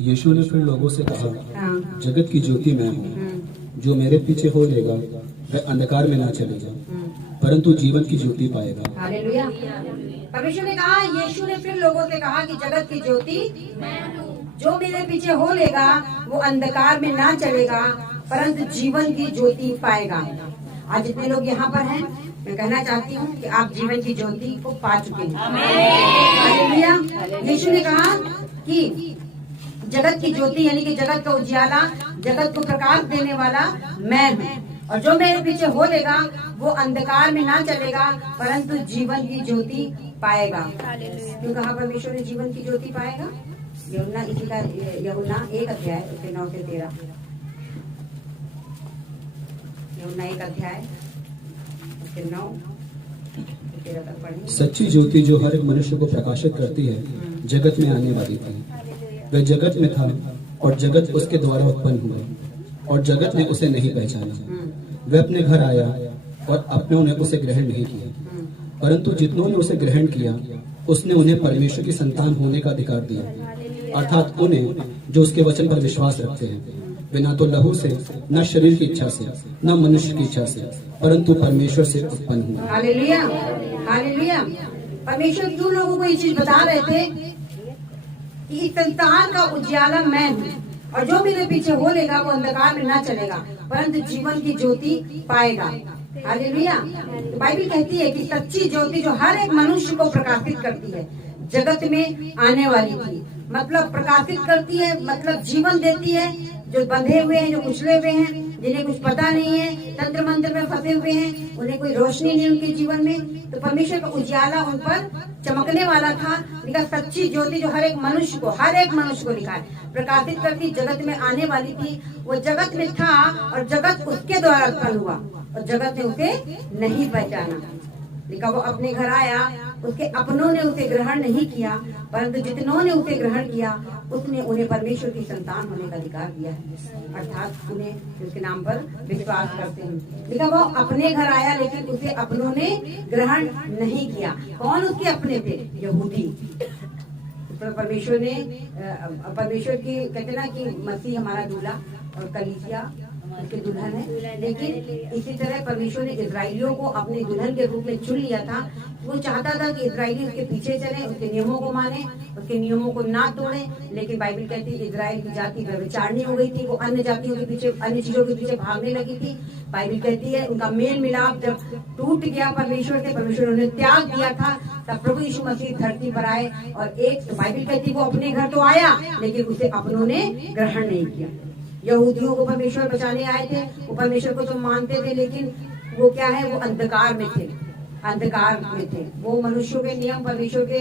यीशु ने फिर लोगों से कहा, हाँ, जगत की ज्योति मैं हूँ। जो मेरे पीछे हो लेगा वह अंधकार में ना चलेगा, परंतु जीवन की ज्योति पाएगा। हालेलुया। परमेश्वर ने कहा, यीशु ने फिर लोगों से कहा कि जगत की ज्योति जो मेरे पीछे हो लेगा वो अंधकार में ना चलेगा, परंतु जीवन की ज्योति पाएगा। आज जितने लोग यहाँ पर हैं, मैं कहना चाहती हूँ कि आप जीवन की ज्योति को पा चुके हैं। हालेलुया। यीशु ने कहा कि जगत की ज्योति यानी कि जगत का उजियाला, जगत को प्रकाश देने वाला मैं हूँ, और जो मेरे पीछे हो लेगा वो अंधकार में ना चलेगा, परंतु जीवन की ज्योति पाएगा। क्यों कहा परमेश्वर ने जीवन की ज्योति पाएगा? यूहन्ना इसी का यूहन्ना 1 अध्याय उसके 9 से 13। यूहन्ना 1 अध्याय उसके 9 से 13 तक पढ़ेंगे। सच्ची ज्योति जो हर एक मनुष्य को प्रकाशित करती है जगत में आने वाली थी। वह जगत में था और जगत उसके द्वारा उत्पन्न हुआ और जगत ने उसे नहीं पहचाना। वह अपने घर आया और अपनों ने उसे ग्रहण नहीं किया, परंतु जितनों ने उसे ग्रहण किया उसने उन्हें परमेश्वर की संतान होने का अधिकार दिया, अर्थात उन्हें जो उसके वचन पर विश्वास रखते हैं। वे न तो लहू से, न शरीर की इच्छा से, न मनुष्य की इच्छा से, परंतु परमेश्वर से उत्पन्न हुआ। Hallelujah, hallelujah. परमेश्वर क्यों लोगों को ये चीज बता रहे थे कि इस संसार का उजियाला मैं हूँ, और जो मेरे पीछे हो लेगा वो अंधकार में ना चलेगा, परंतु जीवन की ज्योति पाएगा। हालेलुया। तो बाइबल कहती है कि सच्ची ज्योति जो हर एक मनुष्य को प्रकाशित करती है, जगत में आने वाली थी। मतलब प्रकाशित करती है, मतलब जीवन देती है। जो बंधे हुए हैं, जो कुचले हुए हैं, जिन्हें कुछ पता नहीं है, तंत्र मंत्र में फंसे हुए हैं, उन्हें कोई रोशनी नहीं उनके जीवन में, तो परमेश्वर का उजियाला उन पर चमकने वाला था। लिखा सच्ची ज्योति जो हर एक मनुष्य को लिखा है प्रकाशित करती, जगत में आने वाली थी। वो जगत में था और जगत उसके द्वारा उत्पन्न हुआ और जगत ने उसे नहीं पहचाना। लिखा वो अपने घर आया, उसके अपनों ने उसे ग्रहण नहीं किया, परंतु जितनों ने उसे ग्रहण किया उसने उन्हें परमेश्वर की संतान होने का अधिकार दिया है, अर्थात उन्हें उसके नाम पर विश्वास करते हैं। लिखा वो अपने घर आया, लेकिन उसे अपनों ने ग्रहण नहीं किया। कौन उसके अपने थे? यहूदी। परमेश्वर की कहते ना कि मसीह हमारा दूल्हा और कलीसिया उसके दुल्हन है, लेकिन इसी तरह परमेश्वर ने इजराइलियों को अपने दुल्हन के रूप में चुन लिया था। वो चाहता था कि इजराइली उसके पीछे चले, उसके नियमों को माने, उसके नियमों को ना तोड़े। लेकिन बाइबल कहती है इजराइल की जाति व्यभिचारिणी हो गई थी, वो अन्य जातियों के पीछे, अन्य चीजों के पीछे भागने लगी थी। बाइबल कहती है उनका मेल मिलाप जब टूट गया परमेश्वर से, परमेश्वर ने उन्हें त्याग दिया था, तब प्रभु यीशु मसीह धरती पर आए। और एक तो बाइबल कहती है वो अपने घर तो आया, लेकिन उसे अपनों ने ग्रहण नहीं किया। यहूदियों को परमेश्वर बचाने आए थे, वो परमेश्वर को तो मानते थे, लेकिन वो क्या है, वो अंधकार में थे, अंधकार में थे। वो मनुष्यों के नियम, परमेश्वर के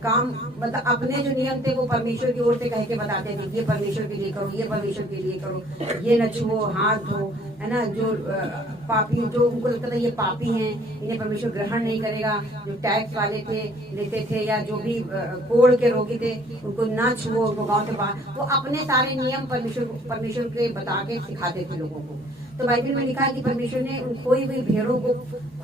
काम, मतलब अपने जो नियम थे वो परमेश्वर की ओर से कह के बताते थे, ये परमेश्वर के लिए करो, ये परमेश्वर के लिए करो, ये न छुओ, हाथ धो, है ना। जो पापी, जो उनको लगता था ये पापी हैं, इन्हें परमेश्वर ग्रहण नहीं करेगा। जो टैक्स वाले थे, लेते थे, या जो भी कोढ़ के रोगी थे, उनको ना छुओ, उनको गाँव से बाहर, वो अपने सारे नियम परमेश्वर के बता के सिखाते थे लोगों को। तो बाइबल में लिखा है कि परमेश्वर ने उन खोई हुई भेड़ों को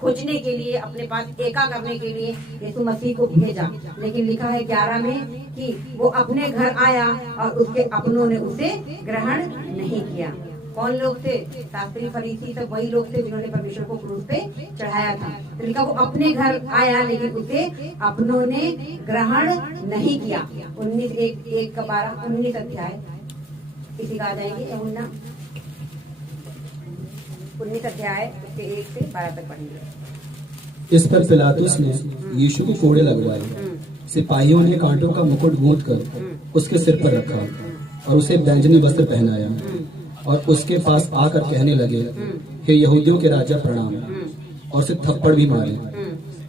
खोजने के लिए, अपने पास एका करने के लिए यीशु मसीह को भेजा। लेकिन लिखा है 11 में कि वो अपने घर आया और उसके अपनों ने उसे ग्रहण नहीं किया। कौन लोग थे? शास्त्री, फरीसी, सब वही लोग थे जिन्होंने परमेश्वर को क्रूस पे चढ़ाया था। तो लिखा वो अपने घर आया, लेकिन उसे अपनों ने ग्रहण नहीं किया। 19 अध्याय किसी का आ जाएंगे, 19 अध्याय उसके 1 से 12 तक पढ़ेंगे। इस पर पिलातुस ने यीशु को कोड़े लगवाए। सिपाहियों ने कांटों का मुकुट गूंथ कर उसके सिर पर रखा और उसे बैंजनी वस्त्र पहनाया और उसके पास आकर कहने लगे, हे यहूदियों के राजा प्रणाम, और उसे थप्पड़ भी मारे।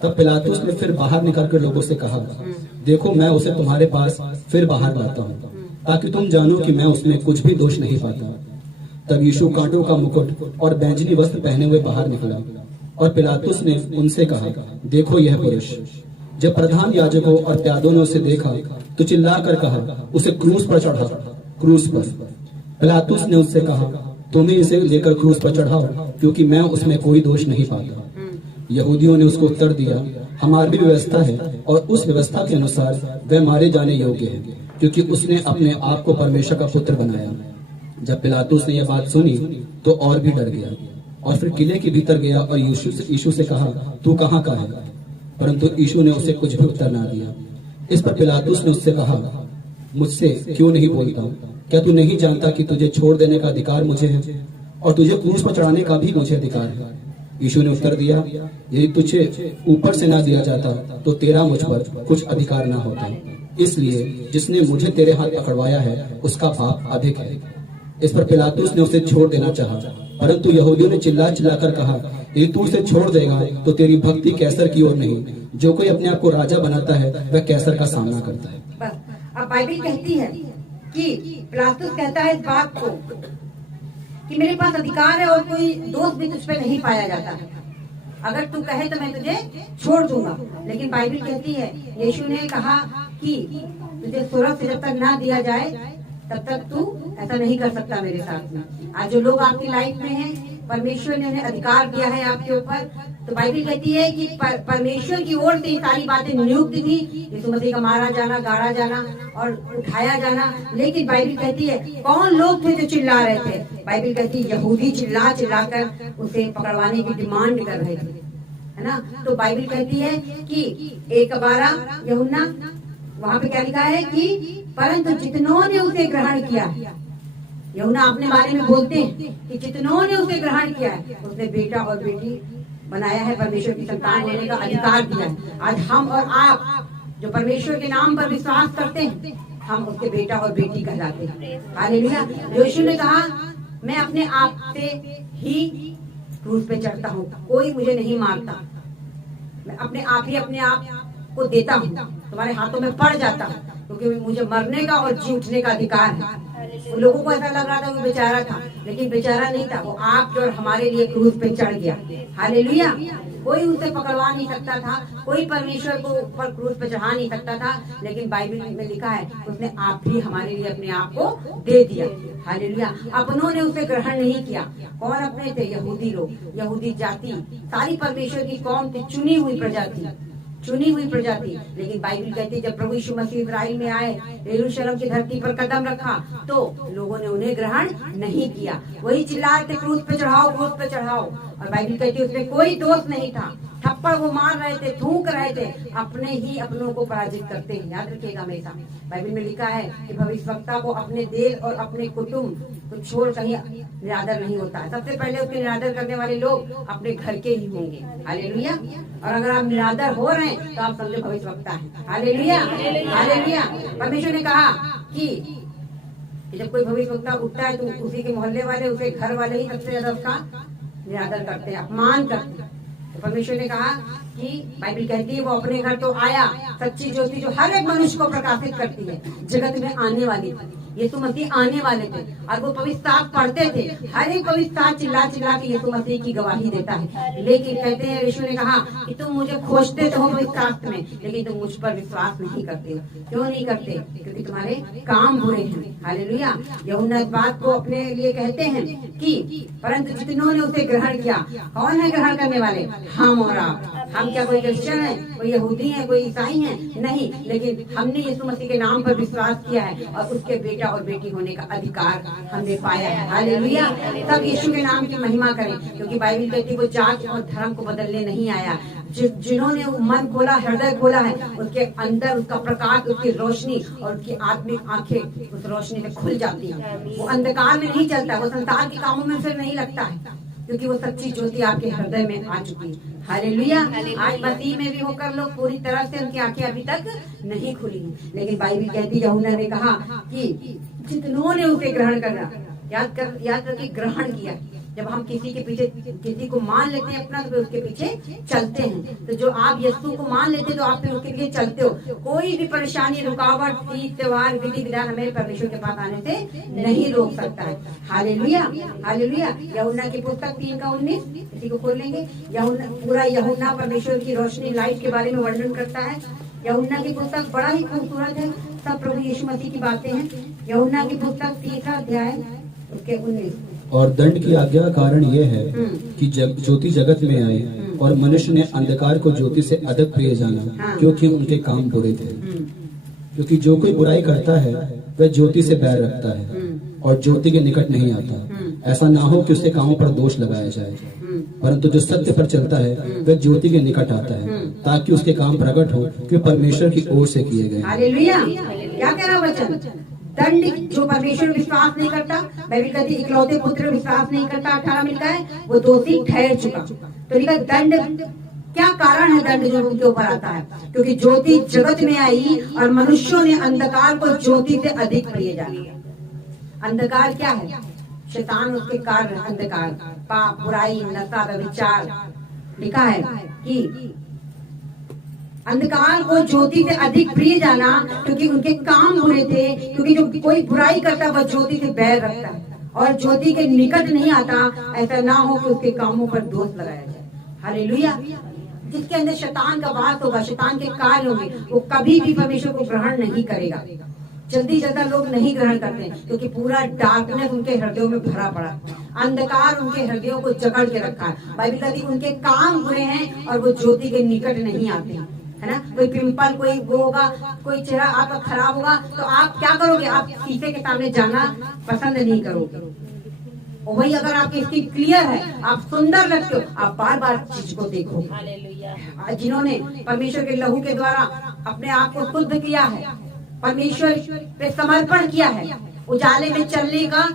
तब पिलातुस ने फिर बाहर निकलकर लोगों से कहा, देखो मैं उसे तुम्हारे पास फिर बाहर लाता हूँ, ताकि तुम जानो कि मैं उसमें कुछ भी दोष नहीं पाता। तब यीशु कांटों का मुकुट और बैंजनी वस्त्र पहने हुए बाहर निकला और पिलातुस ने उनसे कहा, देखो यह पुरुष। जब प्रधान याजकों और प्यादों ने उसे देखा तो चिल्लाकर कहा, उसे क्रूस पर चढ़ा, क्रूस पर। पिलातुस ने उससे कहा, तुम ही इसे लेकर क्रूस पर चढ़ाओ, क्योंकि मैं उसमें कोई दोष नहीं पाता। यहूदियों ने उसको उत्तर दिया, हमारी भी व्यवस्था है और उस व्यवस्था के अनुसार वह मारे जाने योग्य है, क्योंकि उसने अपने आप को परमेश्वर का पुत्र बनाया। जब पिलातुस ने यह बात सुनी तो और भी डर गया और फिर किले के भीतर गया और यीशु से कहा, तू कहाँ का है? परंतु यीशु ने उसे कुछ भी उत्तर ना दिया। इस पर पिलातुस ने उससे कहा, मुझसे क्यों नहीं बोलता? क्या तू नहीं जानता कि तुझे छोड़ देने का अधिकार मुझे है और तुझे क्रूस पर चढ़ाने का भी मुझे अधिकार है? यीशु ने उत्तर दिया, यदि तुझे ऊपर से ना दिया जाता तो तेरा मुझ पर कुछ अधिकार ना होता। इसलिए जिसने मुझे तेरे हाथ पकड़वाया है उसका पाप अधिक है। इस पर पिलातुस ने उसे छोड़ देना चाहा, परंतु यहूदियों ने चिल्ला कर कहा, यदि तू उसे छोड़ देगा तो तेरी भक्ति कैसर की ओर नहीं। जो कोई अपने आप को राजा बनाता है वह कैसर का सामना करता है। बस अब बाइबल कहती है कि पिलातुस कहता है इस बात को कि मेरे पास अधिकार है और कोई दोष भी तुझ पे नहीं पाया जाता है। अगर तू कहे तो मैं तुझे छोड़ दूंगा। लेकिन बाइबल कहती है यीशु ने कहा कि तुझे स्वर्ग से जब तक ना दिया जाए तब तक तू ऐसा नहीं कर सकता मेरे साथ में। आज जो लोग आपकी लाइफ में हैं, परमेश्वर ने उन्हें अधिकार दिया है आपके ऊपर। तो बाइबल कहती है कि परमेश्वर की ओर से सारी बातें नियुक्त थी, यीशु मसीह का मारा जाना, गाड़ा जाना और उठाया जाना। लेकिन बाइबल कहती है कौन लोग थे जो चिल्ला रहे थे? बाइबल कहती है यहूदी चिल्ला कर उसे पकड़वाने की डिमांड कर रहे थे, है ना। तो बाइबल कहती है कि 1:12 यूहन्ना, वहाँ पे क्या लिखा है कि परंतु जितनों ने उसे ग्रहण किया, यूहन्ना अपने बारे में बोलते हैं कि जितनों ने उसे ग्रहण किया है उसने बेटा और बेटी बनाया है, परमेश्वर की संतान होने का अधिकार दिया है। आज हम और आप जो परमेश्वर के नाम पर विश्वास करते हैं हम उसके बेटा और बेटी कहलाते हैं। हालेलुया। यीशु ने कहा मैं अपने आप से ही क्रूस पे चढ़ता हूँ, कोई मुझे नहीं मारता, मैं अपने आप को देता हूँ, तुम्हारे हाथों में पड़ जाता हूँ, क्योंकि मुझे मरने का और जी उठने का अधिकार है। उन लोगों को ऐसा लग रहा था वो बेचारा था, लेकिन बेचारा नहीं था, वो आपके और हमारे लिए क्रूस पे चढ़ गया। हालेलुया। कोई उसे पकड़वा नहीं सकता था, कोई परमेश्वर को ऊपर क्रूस पे चढ़ा नहीं सकता था, लेकिन बाइबल में लिखा है उसने आप भी हमारे लिए अपने आप को दे दिया। हालेलुया। अपनों ने उसे ग्रहण नहीं किया। कौन अपने थे? यहूदी लोग, यहूदी जाति, सारी परमेश्वर की कौम थी, चुनी हुई प्रजाति। लेकिन बाइबल कहती है जब प्रभु यीशु मसीह इस्राएल में आए, यरूशलेम की धरती पर कदम रखा, तो लोगों ने उन्हें ग्रहण नहीं किया। वही चिल्लाते क्रूस पे चढ़ाओ। और बाइबल कहती है उसमें कोई दोष नहीं था। थप्पड़ वो मार रहे थे, थूक रहे थे, अपने ही अपनों को पराजित करते हैं। याद रखिएगा हमेशा, बाइबल में लिखा है कि भविष्यवक्ता को अपने देश और अपने कुटुंब को छोड़ कहीं निरादर नहीं होता है। सबसे पहले उसके निरादर करने वाले लोग अपने घर के ही होंगे। हालेलुया। और अगर आप निरादर हो रहे हैं तो आप समझो भविष्यवक्ता है। हालेलुया। परमेश्वर ने कहा कि जब कोई भविष्यवक्ता उठता है तो उसी के मोहल्ले वाले, उसके घर वाले ही सबसे ज्यादा उसका निरादर करते हैं, अपमान करते हैं। तो परमेश्वर ने कहा कि बाइबल कहती है वो अपने घर तो आया, सच्ची ज्योति जो हर एक मनुष्य को प्रकाशित करती है, जगत में आने वाली थी। यीशु मसीह आने वाले थे और वो पवित्र शास्त्र पढ़ते थे। हर एक पवित्र शास्त्र चिल्ला के यीशु मसीह की गवाही देता है। लेकिन कहते हैं यीशु ने कहा कि तुम मुझे खोजते तो हो पवित्र शास्त्र में, लेकिन तुम मुझ पर विश्वास नहीं करते। क्यों नहीं करते? क्योंकि तुम्हारे काम बुरे हैं। हालेलुया। यूहन्ना इस बात को अपने लिए कहते हैं कि परंतु जितनों ने उसे ग्रहण किया, कौन है ग्रहण करने वाले? हम और आप। हम क्या कोई क्रिश्चियन है, कोई यहूदी है, कोई ईसाई है? नहीं, लेकिन हमने यीशु मसीह के नाम पर विश्वास किया है और उसके बेटा और बेटी होने का अधिकार हमने पाया है। हालेलुया। सब यीशु के नाम की महिमा करें, क्योंकि बाइबल कहती है वो जात और धर्म को बदलने नहीं आया। जिन्होंने मन खोला, हृदय खोला है, उसके अंदर उसका प्रकाश, उसकी रोशनी और उसकी आत्मिक आंखें उस रोशनी में खुल जाती है। वो अंधकार में नहीं चलता, वो संसार के कामों में फिर नहीं लगता है, क्योंकि वो सच्ची ज्योति आपके हृदय में आ चुकी है। हालेलुया। आज मसीह में भी होकर लोग पूरी तरह से उनकी आंखें अभी तक नहीं खुली हैं, लेकिन बाइबल कहती है यूहन्ना ने कहा कि जितनों ने उसे ग्रहण करना, याद करके ग्रहण किया। जब हम किसी के पीछे, किसी को मान लेते हैं अपना, तो उसके पीछे चलते हैं। तो जो आप यीशु को मान लेते हैं तो आप फिर उसके पीछे चलते हो। कोई भी परेशानी, रुकावट, तीज त्योहार, विधि विधान हमें परमेश्वर के पास आने से नहीं रोक सकता है। हालेलुया। यूहन्ना की पुस्तक 3:19 इसी को खोल लेंगे। पूरा यूहन्ना परमेश्वर की रोशनी, लाइट के बारे में वर्णन करता है। यूहन्ना की पुस्तक बड़ा ही खूबसूरत है, सब प्रभु यीशु मसीह की बातें हैं। यूहन्ना की पुस्तक 3 अध्याय उसके 19। और दंड की आज्ञा का कारण यह है कि ज्योति जगत में आए और मनुष्य ने अंधकार को ज्योति से अधिक प्रिय जाना, क्योंकि उनके काम बुरे थे। क्योंकि जो कोई बुराई करता है वह ज्योति से बैर रखता है और ज्योति के निकट नहीं आता, ऐसा ना हो कि उसके कामों पर दोष लगाया जाए। परंतु जो सत्य पर चलता है वह ज्योति के निकट आता है, ताकि उसके काम प्रकट हो कि परमेश्वर की ओर से किए गए। हालेलुया। क्या कह रहा वचन? दंड, जो परमेश्वर विश्वास नहीं करता, बाइबल कहती है इकलौते पुत्र विश्वास नहीं करता, 18 मिलता है, वो दोषी ठहर चुका। तो लिखा दंड, क्या कारण है दंड जो उनके ऊपर आता है? क्योंकि ज्योति जगत में आई और मनुष्यों ने अंधकार को ज्योति से अधिक प्रिय जाना। अंधकार क्या है? शैतान, उसके कार्य अंधकार, पाप, बुराई, नशा, व्यभिचार। लिखा है कि अंधकार को ज्योति से अधिक प्रिय जाना, क्योंकि उनके काम बुरे थे। क्योंकि जो कोई बुराई करता है वह ज्योति से बैर रखता है और ज्योति के निकट नहीं आता, ऐसा ना हो कि उसके कामों पर दोष लगाया जाए। हालेलुया। जिसके अंदर शैतान का वास होगा, शैतान के कार्य होंगे, वो कभी भी परमेश्वर को ग्रहण नहीं करेगा। जल्दी ज्यादा लोग नहीं ग्रहण करते हैं, क्योंकि पूरा डार्कनेस उनके हृदयों में भरा पड़ा, अंधकार उनके हृदयों को जकड़ के रखा है। बाइबल कहती है उनके काम बुरे हैं और वो ज्योति के निकट नहीं आते, है ना। कोई पिंपल, कोई वो होगा, कोई चेहरा आपका खराब होगा, तो आप क्या करोगे? आप शीशे के सामने जाना पसंद नहीं करोगे। और वही अगर आपकी स्किन क्लियर है, आप सुंदर लगते हो, आप बार बार चीज को देखोगे। जिन्होंने परमेश्वर के लहू के द्वारा अपने आप को शुद्ध किया है, परमेश्वर पे समर्पण किया है, उजाले में चलने का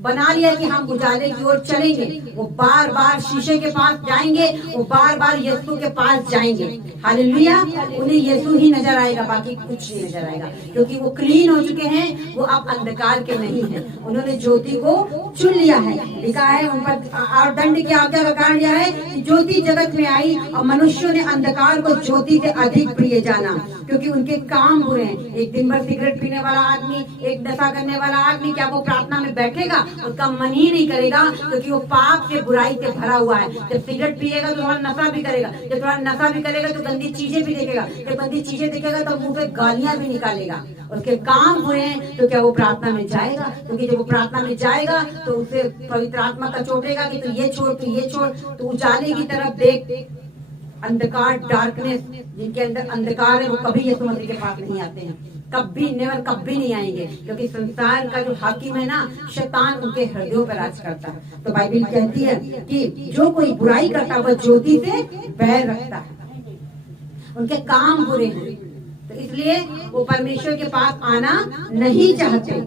बना लिया कि हम उजाले की ओर चलेंगे, वो बार बार शीशे के पास जाएंगे, वो बार बार यीशु के पास जाएंगे। हालेलुया। उन्हें यीशु ही नजर आएगा, बाकी कुछ नहीं नजर आएगा, क्योंकि वो क्लीन हो चुके हैं, वो अब अंधकार के नहीं हैं, उन्होंने ज्योति को चुन लिया है। लिखा है उन पर, और दंड की आज्ञा का कारण यह है कि ज्योति जगत में आई और मनुष्यों ने अंधकार को ज्योति से अधिक प्रिय जाना, क्योंकि उनके काम बुरे हैं। एक दिन भर सिगरेट पीने वाला आदमी, एक नशा करने वाला आदमी, क्या वो प्रार्थना में बैठेगा? उसका मन ही नहीं करेगा, क्योंकि वो पाप से, बुराई से भरा हुआ है। जब सिगरेट पिएगा तो थोड़ा नशा भी करेगा, जब थोड़ा नशा भी करेगा तो गंदी चीजें भी देखेगा, जब गंदी चीजें देखेगा तो मुंह पे गालियां भी निकालेगा। उसके काम बुरे हैं, तो क्या वो प्रार्थना में जाएगा? क्योंकि जब वो प्रार्थना में जाएगा तो उसे पवित्र आत्मा का चोटेगा कि तू ये छोड़, तू ये छोड़, तू उजाले की तरफ देख। अंधकार, डार्कनेस, जिनके अंदर अंधकार है, वो कभी यीशु मसीह के पास नहीं आते हैं, कभी, नेवर, कभी नहीं आएंगे, क्योंकि संसार का जो हाकिम है ना, शैतान, उनके हृदयों पर राज करता है। तो बाइबल कहती है कि जो कोई बुराई करता है वह ज्योति से बैर रखता है, उनके काम बुरे हैं, तो इसलिए वो परमेश्वर के पास आना नहीं चाहते।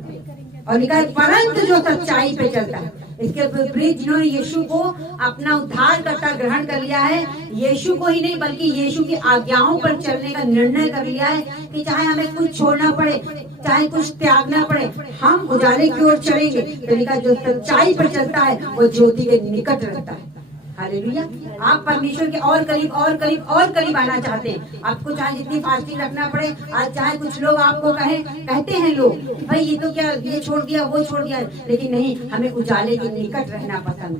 और लिखा है परंतु जो सच्चाई पे चलता है, इसके विपरीत जिन्होंने यीशु को अपना उद्धार करता ग्रहण कर लिया है, यीशु को ही नहीं बल्कि यीशु की आज्ञाओं पर चलने का निर्णय कर लिया है कि चाहे हमें कुछ छोड़ना पड़े, चाहे कुछ त्यागना पड़े, हम उजाले की ओर चलेंगे। तो लिखा जो सच्चाई पर चलता है वो ज्योति के निकट रहता है। हालेलुया। आप परमेश्वर के और करीब और करीब और करीब आना चाहते हैं, आपको चाहे जितनी फास्टिंग रखना पड़े, आज चाहे कुछ लोग आपको कहते हैं लोग भाई ये तो क्या, ये छोड़ दिया, वो छोड़ दिया, लेकिन नहीं, हमें उजाले के निकट रहना पसंद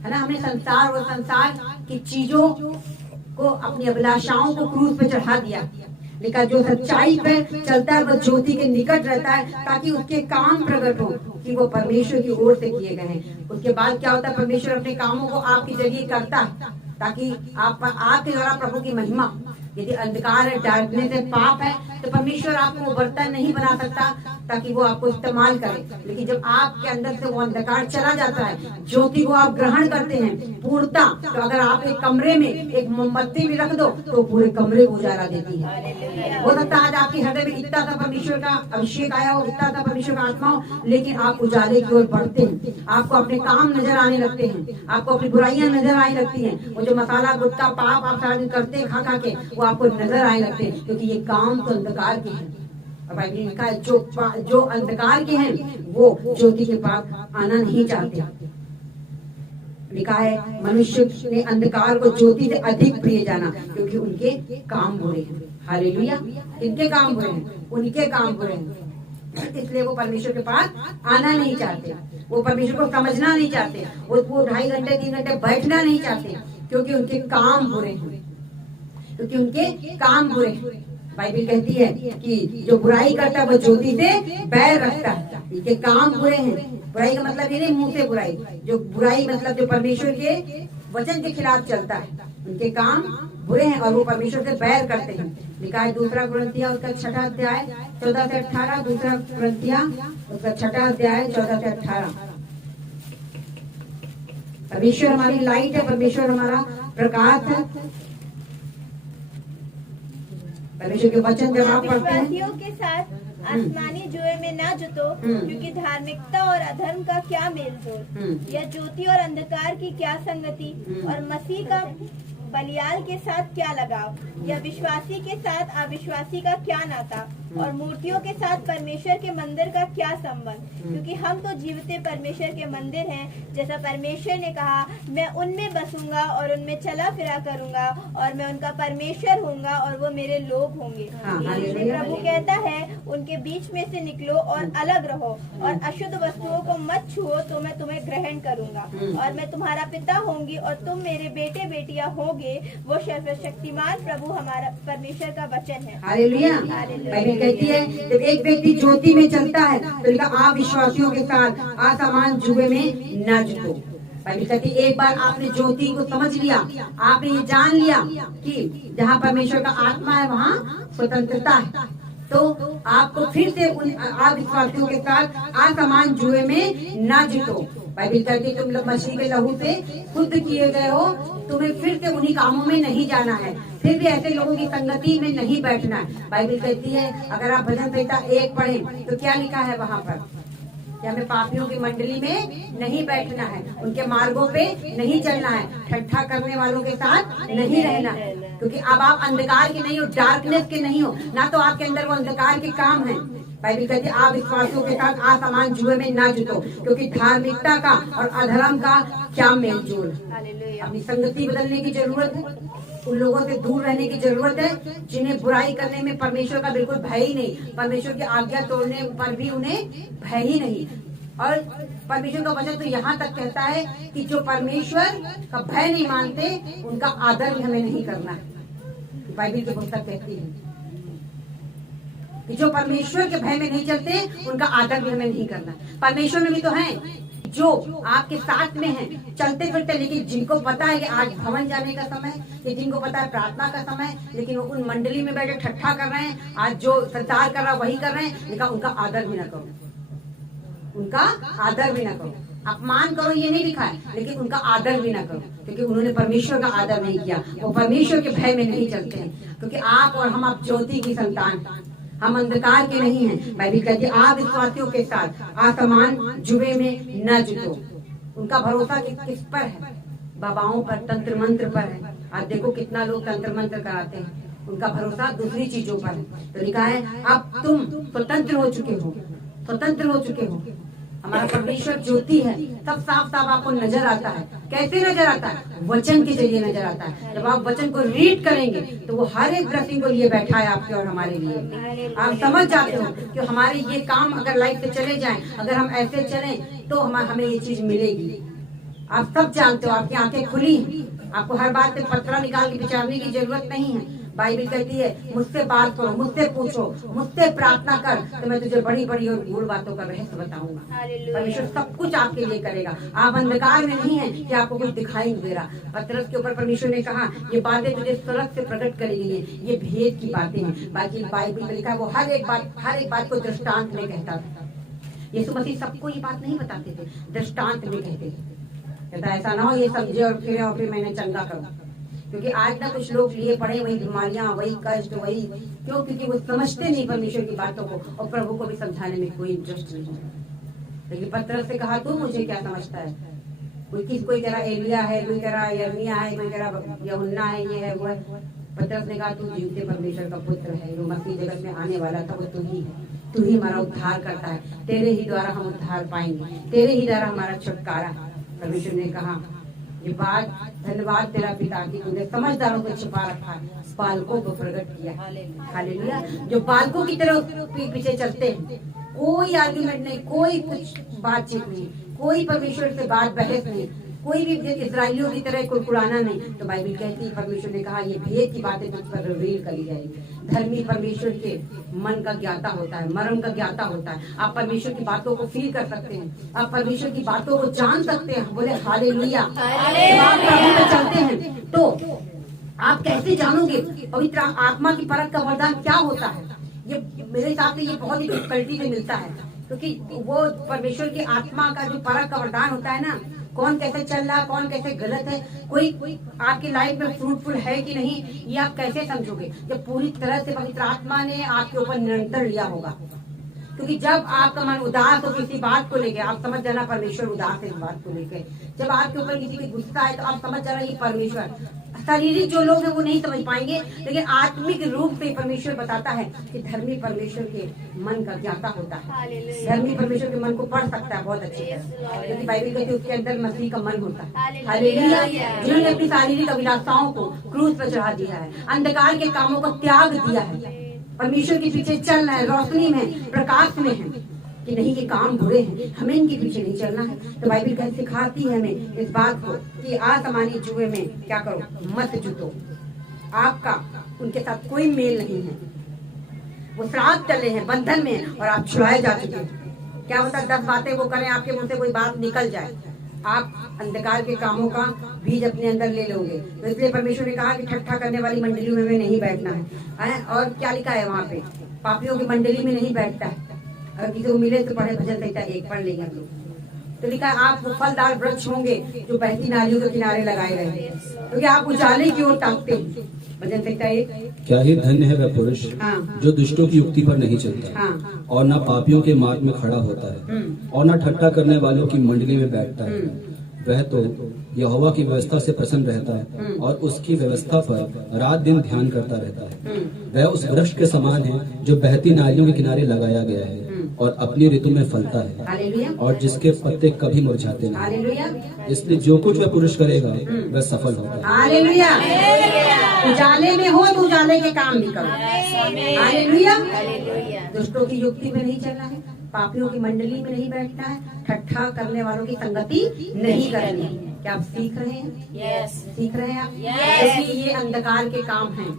है ना। हमने संसार और संसार की चीजों को, अपनी अभिलाषाओं को क्रूस पे चढ़ा दिया। लिखा जो सच्चाई पे चलता है वह ज्योति के निकट रहता है, ताकि उसके काम प्रकट हो कि वो परमेश्वर की ओर से किए गए हैं। उसके बाद क्या होता है? परमेश्वर अपने कामों को आपके जरिए करता है, ताकि आपके द्वारा प्रभु की महिमा। यदि अंधकार है, डार्कनेस है, पाप है, तो परमेश्वर आपको बर्तन नहीं बना सकता ताकि वो आपको इस्तेमाल करे। लेकिन जब आपके अंदर से वो अंधकार चला जाता है, ज्योति को आप ग्रहण करते हैं पूर्णता, तो अगर आप एक कमरे में एक मोमबत्ती भी रख दो तो पूरे कमरे को उजाला देती है। हो सकता है आज आपके हृदय में इतना सा परमेश्वर का अभिषेक आया हो, इतना सा परमेश्वर का आत्मा हो, लेकिन आप उजाले की ओर बढ़ते हैं, आपको अपने काम नजर आने लगते हैं, आपको अपनी बुराइयां नजर आने लगती हैं। वो जो मसाला, गुटखा, पाप आप सारा दिन करते हैं खा के, वो आपको नजर आने लगते हैं, क्योंकि ये काम तो अंधकार के हैं। और बाइबल में लिखा है जो अंधकार के हैं वो ज्योति के पास आना नहीं चाहते। लिखा है मनुष्य ने अंधकार को ज्योति से अधिक प्रिय जाना, क्योंकि उनके काम बुरे हैं। हालेलुया। इनके काम बुरे हैं, उनके काम बुरे हैं, इसलिए वो परमेश्वर के पास आना नहीं चाहते, वो परमेश्वर को समझना नहीं चाहते, वो 2.5 घंटे 3 घंटे बैठना नहीं चाहते, क्योंकि उनके काम बुरे हैं, क्योंकि उनके काम बुरे हैं। बाइबल कहती है कि जो बुराई करता है वो ज्योति से बैर रखता है, इनके काम बुरे हैं। बुराई का मतलब ये नहीं मुंह से बुराई, जो बुराई मतलब जो परमेश्वर के वचन के खिलाफ चलता है, उनके काम बुरे हैं और वो परमेश्वर से बैर करते हैं। लिखा है दूसरा कुरिन्थिया उसका 6 अध्याय 14 से 18, दूसरा कुरिन्थिया उसका 6 अध्याय 14 से 18। परमेश्वर हमारी लाइट है, परमेश्वर हमारा प्रकाश है। परमेश्वर के वचन जब आप पढ़ते हैं, विश्वासियों के साथ आसमानी जुए में ना जुटो, क्योंकि धार्मिकता और अधर्म का क्या मेल जोल, या ज्योति और अंधकार की क्या संगति, और मसीह का बलियाल के साथ क्या लगाव, या विश्वासी के साथ अविश्वासी का क्या नाता, और मूर्तियों के साथ परमेश्वर के मंदिर का क्या संबंध, क्योंकि हम तो जीवते परमेश्वर के मंदिर हैं। जैसा परमेश्वर ने कहा, मैं उनमें बसूंगा और उनमें चला फिरा करूंगा, और मैं उनका परमेश्वर होऊंगा और वो मेरे लोग होंगे। इसलिए प्रभु कहता है, उनके बीच में से निकलो और अलग रहो, और अशुद्ध वस्तुओं को मत छुओ, तो मैं तुम्हें ग्रहण करूंगा, और मैं तुम्हारा पिता होंगी और तुम मेरे बेटे बेटियां होगे। वो सर्वशक्तिमान प्रभु हमारा परमेश्वर का वचन है। हालेलुया। बाइबल कहती है जब एक व्यक्ति ज्योति में चलता है तो लिखा आप विश्वासियों के साथ असमान जुए में न जुटो। बाइबल कहती है एक बार आपने ज्योति को समझ लिया, आपने ये जान लिया कि जहाँ परमेश्वर का आत्मा है वहाँ स्वतंत्रता है, तो आपको फिर से उन अविश्वासियों के साथ असमान जुए में न जुटो। बाइबल कहती है तुम लोग मसीह के लहू से शुद्ध किए गए हो, तुम्हें फिर से उन्हीं कामों में नहीं जाना है, फिर भी ऐसे लोगों की संगति में नहीं बैठना है। बाइबल कहती है अगर आप भजन संहिता 1 पढ़ें तो क्या लिखा है वहाँ पर कि हमें पापियों की मंडली में नहीं बैठना है, उनके मार्गों पे नहीं चलना है, ठट्ठा करने वालों के साथ नहीं रहना है, क्योंकि अब आप अंधकार के नहीं हो, डार्कनेस के नहीं हो, ना तो आपके अंदर वो अंधकार के काम है। बाइबल कहती है आप विश्वासियों के साथ असमान जुए में ना जुटो, क्योंकि धार्मिकता का और अधर्म का क्या मेल जोल। अपनी संगति बदलने की जरूरत है, उन लोगों से दूर रहने की जरूरत है जिन्हें बुराई करने में परमेश्वर का बिल्कुल भय ही नहीं, परमेश्वर की आज्ञा तोड़ने पर भी उन्हें भय ही नहीं। और परमेश्वर का वचन तो यहाँ तक कहता है कि जो परमेश्वर का भय नहीं मानते उनका आदर भी हमें नहीं करना है। बाइबल की पुस्तक कहती है कि जो परमेश्वर के भय में नहीं चलते उनका आदर भी हमें नहीं करना। परमेश्वर में भी तो है जो आपके साथ में है चलते फिरते, लेकिन जिनको पता है कि आज भवन जाने का समय, कि जिनको पता है प्रार्थना का समय, लेकिन वो उन मंडली में बैठे ठट्ठा कर रहे हैं, आज जो संसार कर रहा वही कर रहे हैं, लेकिन उनका आदर भी ना करो, उनका आदर भी ना करो। अपमान करो ये नहीं लिखा है, लेकिन उनका आदर भी ना करो, क्योंकि उन्होंने परमेश्वर का आदर नहीं किया, वो परमेश्वर के भय में नहीं चलते हैं। क्योंकि आप और हम आप ज्योति की संतान, हम अंधकार के नहीं हैं। बाइबल कहती है आप विश्वासियों के साथ असमान जुए में न जुटो। उनका भरोसा किस पर है? बाबाओं पर, तंत्र मंत्र पर है। आप देखो कितना लोग तंत्र मंत्र कराते हैं, उनका भरोसा दूसरी चीजों पर है। तो लिखा है अब तुम स्वतंत्र हो चुके हो, स्वतंत्र हो चुके हो। हमारा परमेश्वर ज्योति है, सब साफ साफ आपको नजर आता है। कैसे नजर आता है? वचन के जरिए नजर आता है। जब आप वचन को रीड करेंगे तो वो हर एक ब्लेसिंग को लिए बैठा है आपके और हमारे लिए। आप समझ जाते हो कि हमारे ये काम अगर लाइफ से चले जाएं, अगर हम ऐसे चलें तो हमें ये चीज मिलेगी। आप सब जानते हो, आपकी आंखें खुली हैं, आपको हर बात से पत्रा निकाल के विचारने की जरूरत नहीं है। बाइबल कहती है मुझसे बात करो, मुझसे पूछो, मुझसे प्रार्थना कर, तो मैं तुझे बड़ी बड़ी और गूढ़ बातों का रहस्य बताऊंगा। परमेश्वर सब कुछ आपके लिए करेगा। आप अंधकार में नहीं है कि आपको कुछ दिखाई नहीं दे रहा। पतरस के ऊपर परमेश्वर ने कहा ये बातें तुझे स्वर्ग से प्रकट करी गई है, ये भेद की बातें हैं। बाकी बाइबल में लिखा है वो हर एक बात को दृष्टांत में कहता था। यीशु मसीह सबको ये बात नहीं बताते थे, दृष्टांत में कहते थे। कहता ऐसा ना हो ये समझे और फिर मैंने चंगा करूँ, क्योंकि आज ना कुछ लोग लिए पड़े वही बीमारियां, वही कष्ट, वही क्यों? क्योंकि वो समझते नहीं परमेश्वर की बातों को, और प्रभु को भी समझाने में कोई इंटरेस्ट नहीं है। लेकिन पतरस से कहा तू मुझे क्या समझता है? कोई तेरा एलिया है, कोई तेरा यर्मिया है, कोई तेरा यूहन्ना है, ये है वो है। पतरस ने कहा तू जीवते परमेश्वर का पुत्र है, जो मसीह जगत में आने वाला था वो तू ही है, तू ही हमारा उद्धार करता है, तेरे ही द्वारा हम उद्धार पाएंगे, तेरे ही द्वारा हमारा छुटकारा। परमेश्वर ने कहा ये बात धन्यवाद तेरा पिता की तूने समझदारों को छिपा रखा है, बालकों को प्रकट किया। हालेलुया। जो बालकों की तरह पीछे चलते हैं, कोई आर्गुमेंट नहीं, कोई कुछ बातचीत नहीं, कोई परमेश्वर से बात बहस नहीं, कोई भी इस्राएलियों की तरह कुड़कुड़ाना नहीं। तो बाइबल कहती है परमेश्वर ने कहा ये भेद की बातें तुझ पर रिवील करी जाएगी। धर्मी परमेश्वर के मन का ज्ञाता होता है, मर्म का ज्ञाता होता है। आप परमेश्वर की बातों को फील कर सकते हैं, आप परमेश्वर की बातों को जान सकते हैं। बोले हालेलुया। जब आप प्रभु में चलते हैं तो आप कैसे जानोगे पवित्र आत्मा की परख का वरदान क्या होता है? ये मेरे हिसाब से ये बहुत ही डिफिकल्टी में मिलता है, क्योंकि वो परमेश्वर की आत्मा का जो परख का वरदान होता है ना, कौन कैसे चल रहा, कौन कैसे गलत है, कोई आपकी लाइफ में फ्रूटफुल है कि नहीं, ये आप कैसे समझोगे? जब पूरी तरह से पवित्र आत्मा ने आपके ऊपर नियंत्रण लिया होगा। क्योंकि जब आपका मन उदास हो किसी बात को लेके, आप समझ जाना परमेश्वर उदास है इस बात को लेके। जब आपके ऊपर किसी की गुस्सा है तो आप समझ जाना ये परमेश्वर। शारीरिक जो लोग हैं वो नहीं समझ पाएंगे, लेकिन आत्मिक रूप से परमेश्वर बताता है कि धर्मी परमेश्वर के मन का ज्ञाता होता है। धर्मी परमेश्वर के मन को पढ़ सकता है बहुत अच्छी तरह, क्योंकि बाइबल कहती है उसके अंदर मसीह का मन होता है। हालेलुया। जिन्होंने अपनी शारीरिक अभिलाषाओं को क्रूस पर चढ़ा दिया है, अंधकार के कामों को त्याग दिया है, परमेश्वर के पीछे चलना है, रोशनी में, प्रकाश में है कि नहीं ये काम बुरे हैं, हमें इनके पीछे नहीं चलना है। तो बाइबल कहती सिखाती है हमें इस बात को कि आसमानी जुए में क्या करो, मत जुटो। आपका उनके साथ कोई मेल नहीं है, वो श्राप चले हैं, बंधन में हैं और आप छुड़ाए जा चुके हैं। क्या होता 10 बातें वो करें, आपके मुंह से कोई बात निकल जाए, आप अंधकार के कामों का बीज अपने अंदर ले लोगे। तो इसलिए परमेश्वर ने कहा कि ठट्ठा करने वाली मंडली में नहीं बैठना है। और क्या लिखा है वहाँ पे, पापियों की मंडली में नहीं बैठता है। अगर किसी को मिले तो पढ़े भजन संहिता 1 पढ़ लेंगे हम लोग। तो लिखा है आप वो फलदार वृक्ष होंगे जो बहती नालियों के किनारे लगाए गए, क्योंकि आप उजाले की ओर ताकते हैं। भजन संहिता 1। क्या ही धन्य है वह पुरुष जो दुष्टों की युक्ति पर नहीं चलता और ना पापियों के मार्ग में खड़ा होता है और ना ठट्ठा करने वालों की मंडली में बैठता है। वह तो यहोवा की व्यवस्था से प्रसन्न रहता है और उसकी व्यवस्था पर रात दिन ध्यान करता रहता है। वह उस वृक्ष के समान है जो बहती नालियों के किनारे लगाया गया है और अपनी ऋतु में फलता है और जिसके पत्ते कभी मुरझाते नहीं। इसलिए जो कुछ वह पुरुष करेगा वह सफल होता है। हालेलुया। उजाले में हो तो उजाले के काम भी करो। हालेलुया। दुष्टों की युक्ति में नहीं चलना है, पापियों की मंडली में नहीं बैठना है, ठट्ठा करने वालों की संगति नहीं करनी है। क्या आप सीख रहे हैं? सीख रहे हैं आप? क्योंकि ये अंधकार के काम हैं।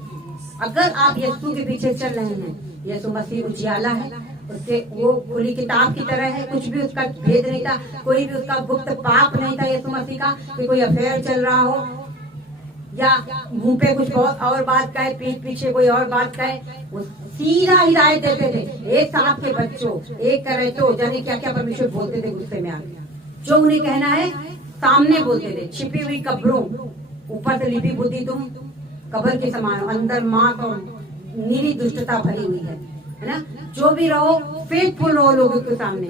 अगर आप यीशु के पीछे चल रहे हैं, यीशु मसीह उजियाला है, उससे वो खुली किताब की तरह है, कुछ भी उसका भेद नहीं था, कोई भी उसका गुप्त पाप नहीं था यीशु मसीह का, कि कोई अफेयर चल रहा हो या मुंह पे कुछ और बात कहे, पीठ पीछे कोई और बात कहे। वो सीधा हिदायत देते थे। एक सांप के बच्चों, एक करे तो जाने क्या क्या परमेश्वर बोलते थे गुस्से में आके। जो उन्हें कहना है सामने बोलते थे। छिपी हुई कब्रों, ऊपर से लिपि बुद्धि तुम कब्र के समान, अंदर माँ और नीरी दुष्टता भरी हुई है ना। जो भी रहो फेथफुल रहो लोगों के सामने।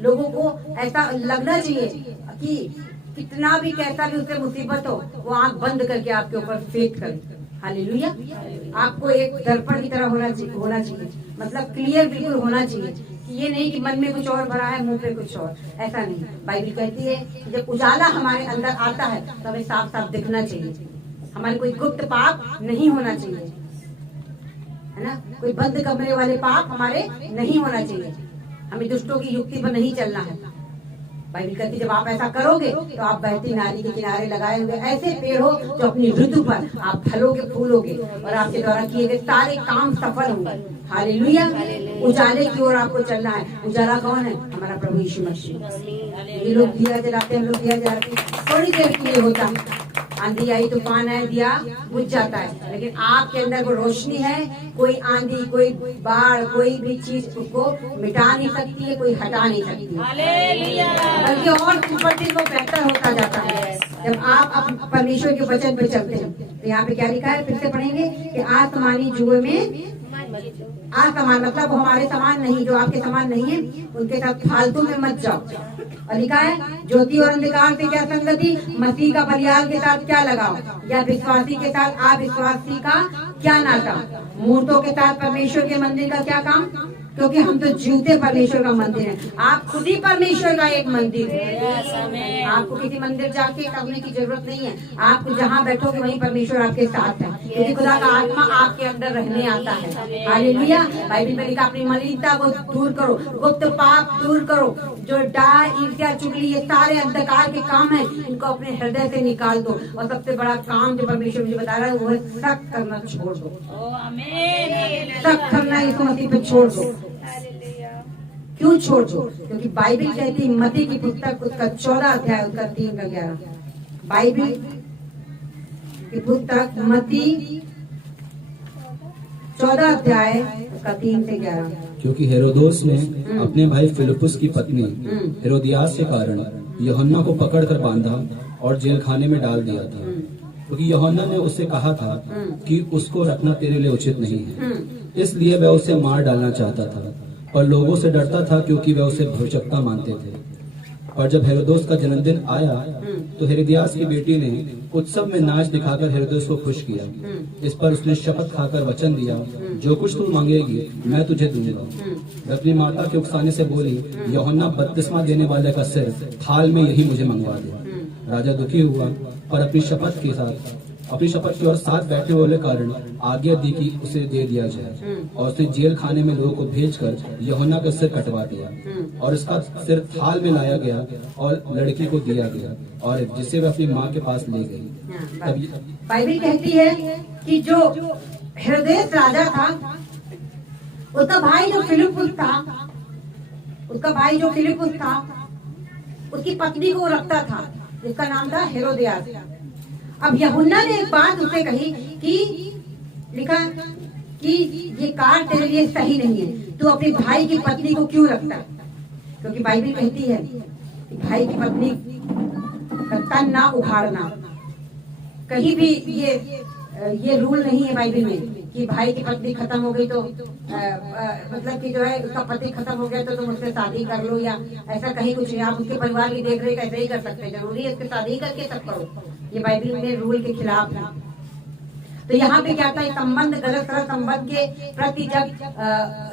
लोगों को ऐसा लगना चाहिए कि कितना भी कैसा भी उससे मुसीबत हो, वो आंख बंद करके आपके ऊपर फेथ करे। हालेलुया। आपको एक दर्पण की तरह होना चाहिए, मतलब क्लियर बिल्कुल होना चाहिए कि ये नहीं कि मन में कुछ और भरा है, मुंह पे कुछ और, ऐसा नहीं। बाइबल कहती है कि जब उजाला हमारे अंदर आता है तो हमें साफ साफ दिखना चाहिए, हमारे कोई गुप्त पाप नहीं होना चाहिए, है ना। कोई बंद कमरे वाले पाप हमारे नहीं होना चाहिए, हमें दुष्टों की युक्ति पर नहीं चलना है। बाइबल कहती जब आप ऐसा करोगे तो आप बहती नाली के किनारे लगाए हुए ऐसे पेड़ हो जो अपनी ऋतु पर आप फलोगे, फूलोगे और आपके द्वारा किए गए सारे काम सफल होंगे। हालेलुया। उजाले की ओर आपको चलना है। उजाला कौन है? हमारा प्रभु यीशु मसीह। ये लोग दिया जलाते हैं, हम लोग दिया जलाते थोड़ी देर के लिए होता है, आंधी आई तूफान आए दिया बुझ जाता है, लेकिन आपके अंदर वो रोशनी है। कोई आंधी, कोई बाढ़, कोई भी चीज उसको मिटा नहीं सकती है, कोई हटा नहीं सकती, बल्कि और ऊपर दिन वो बेहतर होता जाता है जब आप परमेश्वर के वचन पे चलते हैं। तो यहाँ पे क्या लिखा है, फिर से पढ़ेंगे कि आसमानी जुए में आसमान, मतलब वो हमारे समान नहीं, जो आपके समान नहीं है, उनके साथ फालतू में मत जाओ। और लिखा है ज्योति और अंधकार से क्या संगति, मसीह का बलियाल के साथ क्या लगाओ, या विश्वासी के साथ अविश्वासी का क्या नाता, मूर्तों के साथ परमेश्वर के मंदिर का क्या काम, क्योंकि हम तो जीवते परमेश्वर का मंदिर है। आप खुद ही परमेश्वर का एक मंदिर है। आपको किसी मंदिर जाके करने की जरूरत नहीं है। आप जहाँ बैठोगे वहीं परमेश्वर आपके साथ है, क्योंकि खुदा का आत्मा आपके अंदर रहने आता है। हालेलुया। बाइबल में लिखा अपनी मलिनता को दूर करो, गुप्त पाप दूर करो, जो डाह, ईर्ष्या, चुगली, ये सारे अंधकार के काम है, इनको अपने हृदय से निकाल दो। और सबसे बड़ा काम जो परमेश्वर मुझे बता रहा है वो है शक करना छोड़ दो। शक करना यीशु मसीह पे छोड़ दो। क्यों छोड़ दो? क्योंकि बाइबल कहती है, मत्ती की पुस्तक उसका 14 अध्याय उसका 3 का 11, बाइबल की पुस्तक मत्ती 14 अध्याय उसका 3 से 11। क्योंकि हेरोदोस ने अपने भाई फिलिपुस की पत्नी हेरोदियास के कारण यूहन्ना को पकड़कर बांधा और जेल खाने में डाल दिया था, क्योंकि यूहन्ना ने उससे कहा था कि उसको रखना तेरे लिए उचित नहीं है। इसलिए वह उसे मार डालना चाहता था, पर लोगों से डरता था क्योंकि वह उसे भविष्यवक्ता मानते थे। पर जब हेरोदोस का जन्मदिन आया तो हेरोदियास की बेटी ने उत्सव में नाच दिखाकर हेरोदोस को खुश किया। इस पर उसने शपथ खाकर वचन दिया, जो कुछ तू मांगेगी मैं तुझे दूंगा। वह अपनी माता के उकसाने से बोली, यूहन्ना बपतिस्मा देने वाले का सिर थाल में यही मुझे मंगवा दे। राजा दुखी हुआ, पर अपनी शपथ की ओर साथ बैठने वाले कारण आज्ञा दी कि उसे दे दिया जाए, और उसने जेल खाने में लोगों को भेजकर यूहन्ना का सिर कटवा दिया, और उसका सिर थाल में लाया गया और लड़की को दिया गया, और जिसे वह अपनी माँ के पास ले गई। बाइबल कहती है कि जो हेरोदेस राजा था, उसका भाई जो फिलिपुस था, उसकी पत्नी को रखता था, जिसका नाम था हेरोदियास। अब यूहन्ना ने एक बात उसे कही कि लिखा कि ये कार्य तेरे लिए सही नहीं है, तू अपने भाई की पत्नी को क्यों रखता? क्योंकि बाइबल कहती है कि भाई की पत्नी का तन ना उखाड़ना। कहीं भी ये रूल नहीं है बाइबल में कि भाई की पत्नी खत्म हो गई तो मतलब कि जो है उसका पति खत्म हो गया तो तुम उससे शादी कर लो, या ऐसा कहीं कुछ नहीं। आप उसके परिवार की देख रेख ऐसे ही कर सकते हैं, जरूरी है उसकी शादी करके सब करो, ये बाइबल में रूल के खिलाफ है। तो यहाँ पे क्या था, संबंध गलत संबंध के प्रति जब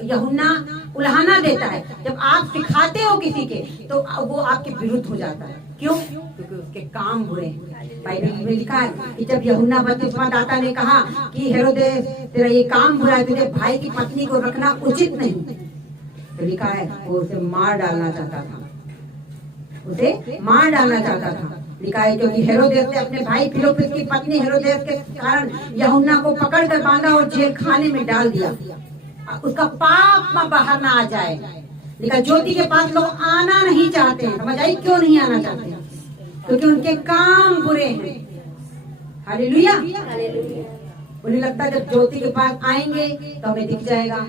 यूहन्ना उल्हाना देता है, जब आप सिखाते हो किसी के तो वो आपके विरुद्ध हो जाता है। क्यों? क्योंकि उसके काम बुरे हैं। बाइबल में लिखा है कि जब यूहन्ना बपतिस्मा दाता ने कहा कि हेरोदेस तेरा ये काम बुरा है, तुझे भाई की पत्नी को रखना उचित नहीं, तो लिखा है वो उसे मार डालना चाहता था। लिखा है क्योंकि हेरोदेस ने अपने भाई फिलिपुस की पत्नी हेरोदेस के कारण यूहन्ना को पकड़कर बांधा और जेल खाने में डाल दिया, उसका पाप बाहर ना आ जाए। लिखा ज्योति के पास लोग आना नहीं चाहते हैं। समझ आई क्यों नहीं आना चाहते? क्योंकि उनके काम बुरे हैं। हालेलुया। उन्हें लगता है जब ज्योति के पास आएंगे तो हमें दिख जाएगा।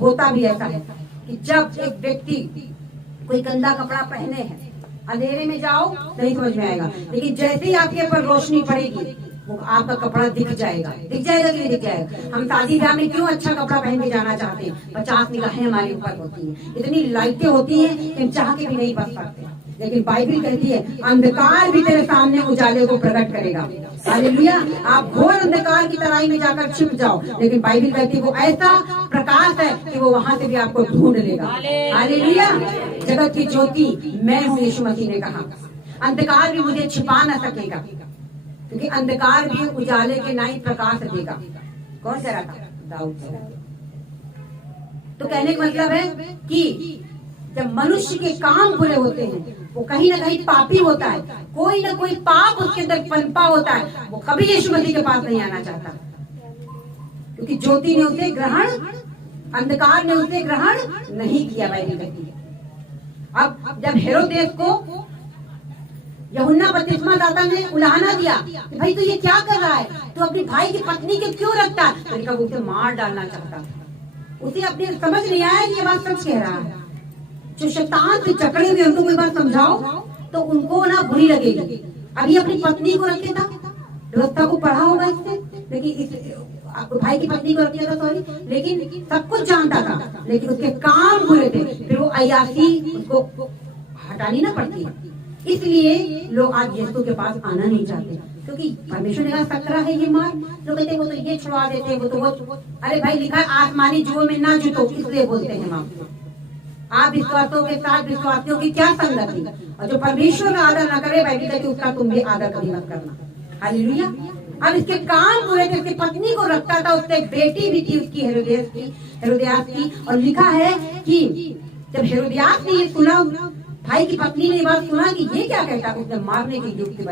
होता भी ऐसा है कि जब एक व्यक्ति कोई गंदा कपड़ा पहने हैं, अंधेरे में जाओ नहीं समझ में आएगा, लेकिन जैसे ही आपके ऊपर रोशनी पड़ेगी वो आपका कपड़ा दिख जाएगा कि नहीं दिख जाएगा। हम शादी ब्याह में क्यों अच्छा कपड़ा पहन के जाना चाहते हैं? 50 निगाहें हमारे ऊपर होती हैं, इतनी लाइटें होती हैं कि हम चाह के भी नहीं बच सकते। लेकिन बाइबल कहती है अंधकार भी तेरे सामने उजाले को प्रकट करेगा। हालेलुया। आप घोर अंधकार की तराई में जाकर छिप जाओ, लेकिन बाइबल कहती है वो ऐसा प्रकाश है कि वो वहां से भी आपको ढूंढ लेगा। हालेलुया। जगत की ज्योति मैं हूँ, यीशु मसीह ने कहा। अंधकार भी मुझे छिपा न सकेगा, क्योंकि अंधकार भी उजाले के नहीं प्रकाश देगा। कौन सा रहा? दाऊद। तो कहने का मतलब है कि जब मनुष्य के काम बुरे होते हैं वो कहीं ना कहीं पापी होता है, कोई ना कोई पाप उसके अंदर पनपा होता है, वो कभी यीशु मसीह के पास नहीं आना चाहता, क्योंकि ज्योति ने उसे ग्रहण, अंधकार ने उसे ग्रहण नहीं किया। बाइबल कहती है अब जब हेरोदेस को यूहन्ना बपतिस्मा दाता ने उल्हाना दिया कि भाई तू ये क्या कर रहा है, तू अपनी भाई की पत्नी को क्यों रखता है, तो उसे मार डालना चाहता था। उसे अपने समझ नहीं आया कि ये बात सच कह रहा है। जो शैतान से जकड़े हुए उनको कोई बात समझाओ तो उनको ना बुरी लगेगी। अभी अपनी पत्नी को रखे था, व्यवस्था को पढ़ा होगा इससे, लेकिन भाई की पत्नी को रखे था, सॉरी, लेकिन सब कुछ जानता था, लेकिन उसके काम बुरे थे। फिर वो अय्यासी उसको हटानी ना पड़ती। इसलिए लोग आज यीशु के पास आना नहीं चाहते, क्योंकि परमेश्वर ने कहा सकरा है ये मार। लोग कहते वो तो ये छुड़वा देते, वो तो वो। अरे भाई लिखा है आसमानी जुओं में ना जुटो, इसलिए बोलते हैं हम। आप विश्वासों के साथ विश्वासियों की क्या संगति, और जो परमेश्वर का आदर न करे बाइबल कहती है उसका तुम भी आदर कभी मत करना। हालेलुया। अब इसके काम बुरे थे, इसकी पत्नी को रखता था, उससे एक बेटी भी थी उसकी हेरोदियास की। और लिखा है कि जब हेरोदियास ने ये सुना, भाई की पत्नी ने ये बात सुना कि ये क्या कहता, उसने मारने की युक्ति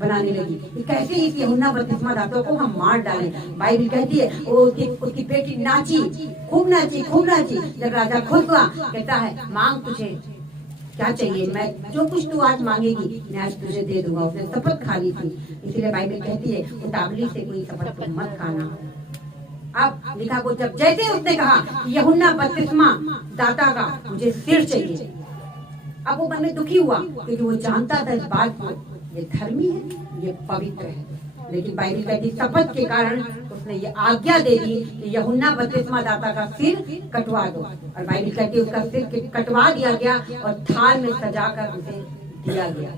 बनाने लगी कि कैसे इस यूहन्ना बपतिस्मा दाता को हम मार डालें। बाइबल कहती है उसकी बेटी नाची, खूब नाची। जब राजा खुश हुआ, कहता है मांग तुझे क्या चाहिए, मैं जो कुछ तू आज मांगेगी मैं आज तुझे दे दूंगा। उसने शपथ खा ली थी, इसीलिए बाइबल कहती है उतावली से कोई शपथ को मत खाना। अब लिखा को जब जैसे उसने कहा यूहन्ना बपतिस्मा दाता का मुझे सिर चाहिए, अब वो मन में दुखी हुआ क्योंकि वो जानता था इस बात को, ये धर्मी है, ये पवित्र है। लेकिन बाइबल कहती शपथ के कारण उसने ये आज्ञा दे दी कि यूहन्ना बपतिस्मा दाता का सिर कटवा दो। और बाइबल कहती उसका सिर कटवा दिया गया और थाल में सजाकर उसे दिया गया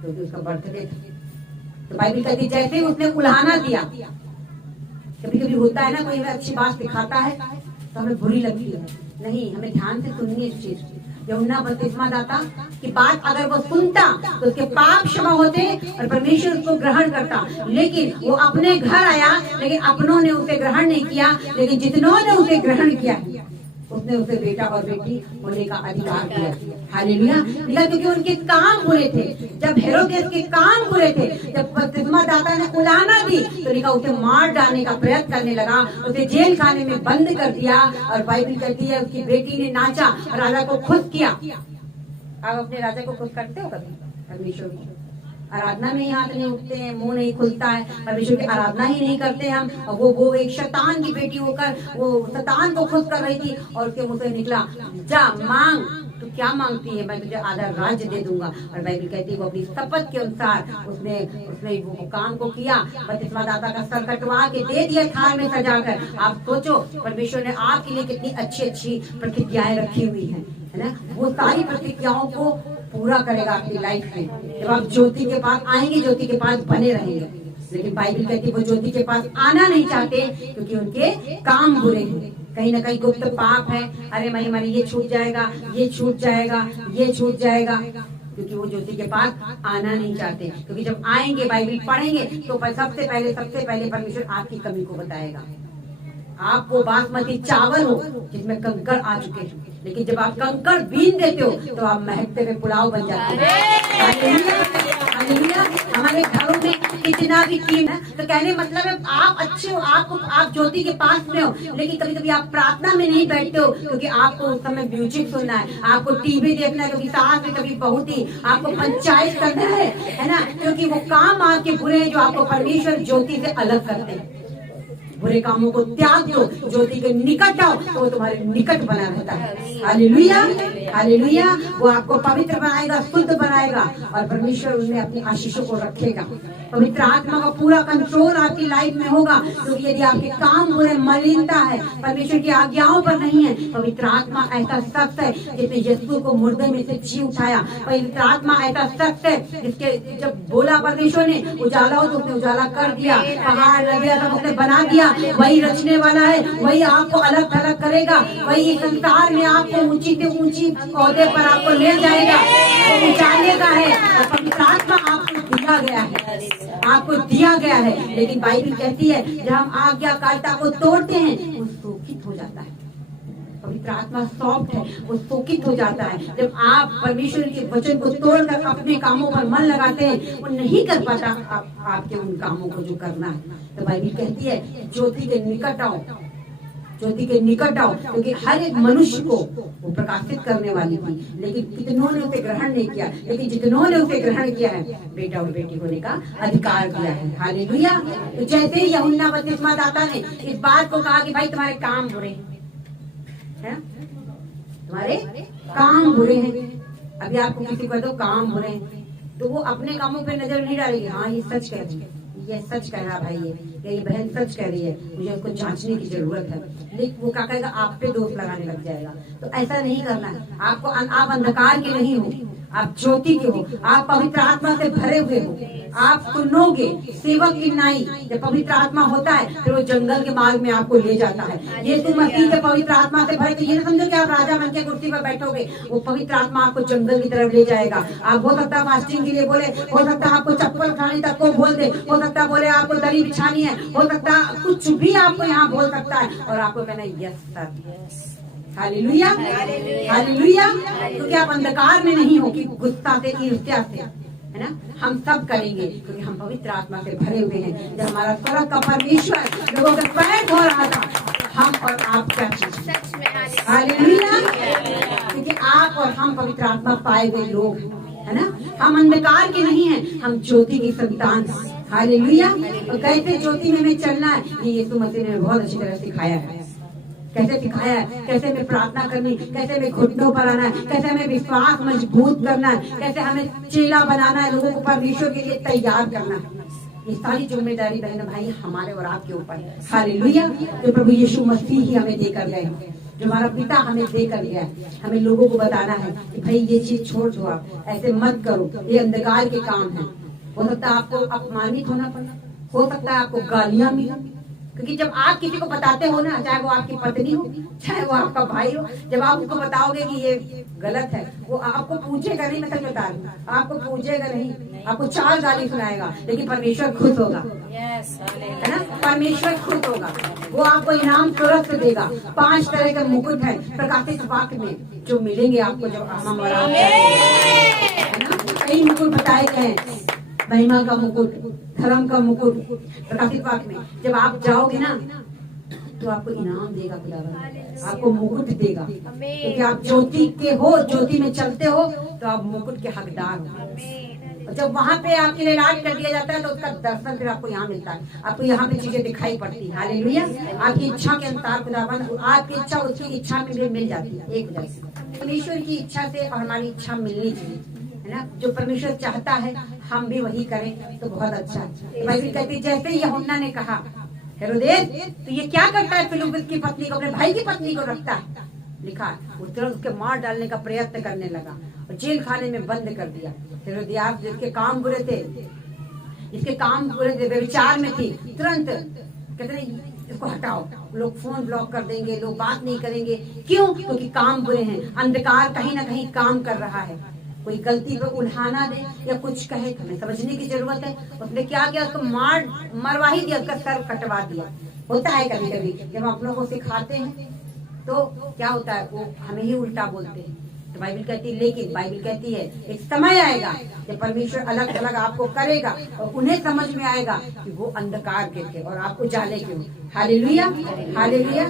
क्योंकि उसका बर्थडे था। तो बाइबल कहती जैसे ही उसने उल्हाना दिया, कभी कभी होता है ना कोई हमें अच्छी बात दिखाता है तो हमें बुरी लगती है, नहीं हमें ध्यान से सुननी इस चीज। यूहन्ना बपतिस्मा दाता की बात अगर वो सुनता तो उसके पाप क्षमा होते और परमेश्वर उसको ग्रहण करता, लेकिन वो अपने घर आया लेकिन अपनों ने उसे ग्रहण नहीं किया, लेकिन जितनों ने उसे ग्रहण किया उसने उसे बेटा और बेटी होने का अधिकार दिया। हालेलुया। क्योंकि उनके काम बुरे थे, जब हेरोदेस के काम बुरे थे, जब बपतिस्मा दाता ने उलाहना दी तो लिखा उसे मार डालने का प्रयत्न करने लगा, उसे जेल खाने में बंद कर दिया। और बाइबल कहती है उसकी बेटी ने नाचा, राजा को खुश किया। आप अपने राजा को खुश करते हो कभी? परमेश्वर की आराधना में ही हाथ नहीं उठते हैं, मुंह नहीं खुलता है, परमेश्वर की आराधना ही नहीं करते हम। और वो एक शैतान की बेटी होकर वो शैतान को खुश कर रही थी और उसके मुंह से निकला जा मांग, तो क्या मांगती है, मैं तुझे आधा राज्य दे दूंगा। और बाइबल कहती है वो अपनी शपथ के अनुसार उसने वो काम को किया, बपतिस्मा दाता का सर कटवा के दे दिया थाल में सजाकर। आप सोचो परमेश्वर ने आपके लिए कितनी अच्छी अच्छी प्रतिज्ञाएं रखी हुई है ना, वो सारी प्रतिज्ञाओं को पूरा करेगा आपकी लाइफ में। जब आप ज्योति के पास आएंगे, ज्योति के पास बने रहेंगे। लेकिन बाइबल कहती है वो ज्योति के पास आना नहीं चाहते क्योंकि उनके काम बुरे हैं, कहीं ना कहीं गुप्त पाप है। अरे मैंने ये छूट जाएगा, ये छूट जाएगा, ये छूट जाएगा, क्योंकि वो ज्योति के पास आना नहीं चाहते। क्योंकि जब आएंगे बाइबल पढ़ेंगे तो सबसे पहले परमेश्वर आपकी कमी को बताएगा। आप वो बासमती चावल हो जिसमें कंकड़ आ चुके हैं, लेकिन जब आप कंकड़ बीन देते हो तो आप महकते हुए पुलाव बन जाते हैं। हालेलुया। हमारे घरों में कितना भी कीम है तो कहने मतलब है आप अच्छे हो, आप ज्योति के पास में हो, लेकिन कभी कभी आप प्रार्थना में नहीं बैठते हो क्योंकि आपको उस समय म्यूजिक सुनना है, आपको टीवी देखना है, कभी सास में कभी बहू थी, आपको पंचायत करना है ना, क्योंकि वो काम आपके बुरे हैं जो आपको परमेश्वर ज्योति से अलग करते हैं। बुरे कामों को त्याग दो, ज्योति के निकट आओ तो वो तुम्हारे निकट बना रहता है। Hallelujah, hallelujah. वो आपको पवित्र बनाएगा, शुद्ध बनाएगा और परमेश्वर उनमें अपनी आशीषों को रखेगा। पवित्र आत्मा का पूरा कंट्रोल आपकी लाइफ में होगा, क्योंकि यदि आपके काम बुरे मलिनता है, परमेश्वर की आज्ञाओं पर नहीं है, पवित्र आत्मा ऐसा शख्स है जिसने यीशु को मुर्दे में से जी उठाया। पवित्र आत्मा ऐसा शख्स है जिसके जब बोला परमेश्वर ने उजाला हो तो उसने उजाला कर दिया, पहाड़ लग गया तो उसने बना दिया। वही रचने वाला है, वही आपको अलग थलग करेगा, वही संसार में आपको ऊंची से ऊंची पौधे पर आपको ले जाएगा, वो ऊंचाने का है। और पवित्र आत्मा आपको दिया गया है, आपको दिया गया है। लेकिन बाइबल कहती है जब हम आज्ञाकारिता को तोड़ते हैं वो शोकित हो जाता है। पवित्र आत्मा सॉफ्ट है, वो शोकित हो जाता है। जब आप परमेश्वर के वचन को तोड़कर अपने कामों पर मन लगाते हैं, वो नहीं कर पाता आपके उन कामों को जो करना है। तो बाइबल कहती है ज्योति के निकट आओ, ज्योति के निकट आओ, क्योंकि हर एक मनुष्य को वो प्रकाशित करने वाली थी, लेकिन कितनों ने उसे ग्रहण नहीं किया। लेकिन जितनों ने उसे ग्रहण किया है, बेटा और बेटी होने का अधिकार दिया है। हालेलुया। तो जैसे ही यूहन्ना बपतिस्मा दाता ने इस बात को कहा कि भाई तुम्हारे काम बुरे हैं, तुम्हारे काम बुरे हैं। अभी आपको किसी को दो काम बुरे हैं तो वो अपने कामों पे नजर नहीं डालेगी, हाँ ये सच कह रही है, ये सच कह रहा भाई, ये बहन सच कह रही है, मुझे उसको जांचने की जरूरत है। लेकिन वो क्या कहेगा, आप पे दोष लगाने लग जाएगा। तो ऐसा नहीं करना है आपको। आप अंधकार के नहीं हो, आप ज्योति के हो, आप पवित्र आत्मा से भरे हुए हो। आप सुनोगे सेवक की नाई, जब पवित्र आत्मा होता है फिर वो जंगल के मार्ग में आपको ले जाता है। ये तुम मसीह से पवित्र आत्मा से भरे, तो ये ना समझो कि आप राजा बन के कुर्सी पर बैठोगे, वो पवित्र आत्मा आपको जंगल की तरफ ले जाएगा। आप हो सकता है फास्टिंग के लिए बोले, हो सकता है आपको चप्पल खाने तक को बोल दे, हो सकता है बोले आपको दरी बिछानी है, हो सकता है कुछ भी आपको यहाँ बोल सकता है और आपको कहना यस सर। Hallelujah, hallelujah. क्योंकि आप अंधकार में नहीं हो कि गुस्सा से, ईर्ष्या से, है ना। हम सब करेंगे क्योंकि हम पवित्र आत्मा से भरे हुए हैं। जब हमारा स्वर्ग का परमेश्वर लोगों के पैर धो रहा था, हम और आप क्या चीज, हालेलुया। क्योंकि आप आप और हम पवित्र आत्मा पाए हुए लोग हैं, है ना। हम अंधकार के नहीं हैं, हम ज्योति की संतान हैं। हालेलुया। और कैसे ज्योति में हमें चलना है, ये यीशु मसीह ने बहुत अच्छी तरह सिखाया है। कैसे सिखाया है, कैसे हमें प्रार्थना करनी, कैसे हमें घुटनों पर आना है, कैसे हमें विश्वास मजबूत करना है, कैसे हमें चेला बनाना है, लोगों को परमेश्वर के लिए तैयार करना है। ये सारी जिम्मेदारी बहन भाई हमारे और आपके ऊपर है। हालेलुया। जो प्रभु यीशु मसीह ही हमें देकर गए हैं, जो हमारा पिता हमें देकर गया है, हमें लोगों को बताना है कि भाई ये चीज छोड़ दो, आप ऐसे मत करो, ये अंधकार के काम है। हो सकता है आपको अपमानित होना पड़े, हो सकता है आपको गालियां मिले, क्योंकि जब आप किसी को बताते हो ना, चाहे वो आपकी पत्नी हो, चाहे वो आपका भाई हो, जब आप उसको बताओगे कि ये गलत है, वो आपको पूछेगा नहीं, मैं सच बता रही हूँ, आपको पूछेगा नहीं, आपको 4 गाली सुनाएगा, लेकिन परमेश्वर खुश होगा, है ना। परमेश्वर खुश होगा, वो आपको इनाम तुरंत देगा। 5 तरह के मुकुट है प्रकाशित वाक्य में जो मिलेंगे आपको जब हमारा, है ना। कई मुकुट बताए गए हैं, महिमा का मुकुट, धर्म का मुकुट प्रकाशित वाक्य में। जब आप जाओगे ना तो आपको इनाम देगा खुदावन, आपको मुकुट देगा, क्योंकि आप ज्योति के हो, ज्योति में चलते हो, तो आप मुकुट के हकदार हो। और जब वहाँ पे आपके लिए ऐलान कर दिया जाता है तो उसका दर्शन फिर आपको यहाँ मिलता है, आपको यहाँ पे चीजें दिखाई पड़ती है। हालेलुया। आपकी इच्छा के अनुसार खुदावन, आपकी इच्छा उसकी इच्छा में भी मिल जाती है। एक वजह परमेश्वर की इच्छा से और हमारी इच्छा मिलनी चाहिए, है ना। जो परमेश्वर चाहता है हम भी वही करें तो बहुत अच्छा है। बाइबल कहती है जैसे यूहन्ना ने कहा, हेरोदेस तो ये क्या करता है, फिलिप्पुस की पत्नी को, अपने भाई की पत्नी को रखता है, लिखा है। उस तरह उसके मार डालने का प्रयत्न करने लगा और जेल खाने में बंद कर दिया। हेरोदियास जिसके काम बुरे थे, जिसके काम बुरे थे, व्यभिचार में थी, तुरंत कहते हैं इसको हटाओ, लोग फोन ब्लॉक कर देंगे, लोग बात नहीं करेंगे। क्यों? क्योंकि काम बुरे हैं, अंधकार कहीं ना कहीं काम कर रहा है। कोई गलती पे उल्हाना दे या कुछ कहे, हमें समझने की जरूरत है। उसने क्या किया, उसको मरवा ही दिया, उसका सर कटवा दिया। होता है कभी कभी जब हम अपनों को सिखाते हैं तो क्या होता है, वो हमें ही उल्टा बोलते हैं। तो बाइबल कहती है, लेकिन बाइबल कहती है एक समय आएगा जब परमेश्वर अलग अलग आपको करेगा और उन्हें समझ में आएगा कि वो अंधकार के थे और आप उजाले के हो। Hallelujah, hallelujah.